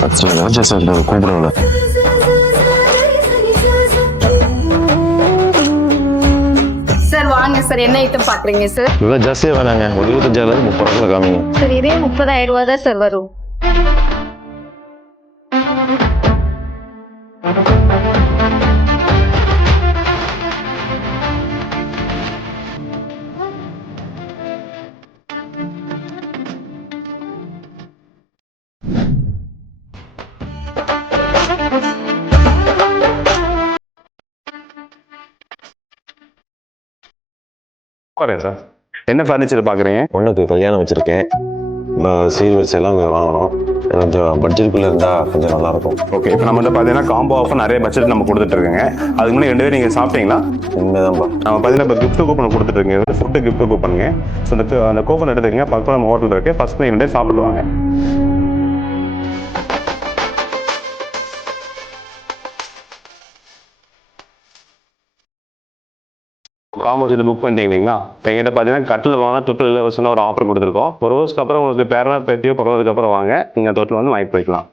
ராஜா sir கூப்பிடுவாங்க. Sir வாங்க sir, என்ன ஐட்டம் பாக்குறீங்க சார்? இவ்வளோ ஜாஸ்தியாக வேணாங்க, ஒரு 25,000 30,000 காமிங்க. சார் இதே 30,000 ரூபா தான் சார் வரும். சார் என்ன ஃபர்னிச்சர் பார்க்குறீங்க? பொண்ணுக்கு கல்யாணம் வச்சுருக்கேன், சீர் வரிசையெல்லாம் வாங்கணும். கொஞ்சம் பட்ஜெட்டுக்குள்ளே இருந்தால் கொஞ்சம் நல்லாயிருக்கும். ஓகே, இப்போ நம்மகிட்ட பார்த்தீங்கன்னா காம்போ ஆஃபர் நிறைய பட்ஜெட் நம்ம கொடுத்துட்ருக்கோங்க. அதுக்கு முன்னாடி 2 பேரும் நீங்கள் சாப்பிட்டீங்களா? உண்மைதான்ப்பா. நம்ம பார்த்தீங்கன்னா இப்போ கிஃப்ட் கூப்பன் கொடுத்துட்ருக்கீங்க, ஃபுட்டு கிஃப்ட் கூப்பனுங்க. ஸோ அந்த கூப்பன் எடுத்துக்கங்க, பக்கத்தில் நம்ம ஹோட்டல் இருக்குது, ஃபஸ்ட் 2 பேர் சாப்பிடுவாங்க. காம்போ இது புக் பண்ணிட்டீங்களா? இப்போ எங்கிட்ட பார்த்தீங்கன்னா கட்டில் வாங்க தொட்டில் இலவசம்னு ஒரு ஆஃபர் கொடுத்துருக்கோம். ஒரு ரோஸ்க்கு அப்புறம் உங்களுக்கு பேரனா பேத்தியோ பிறந்ததுக்கு அப்புறம் வாங்க, நீங்கள் தொட்டில் வந்து வாங்கி போய்க்கலாம்.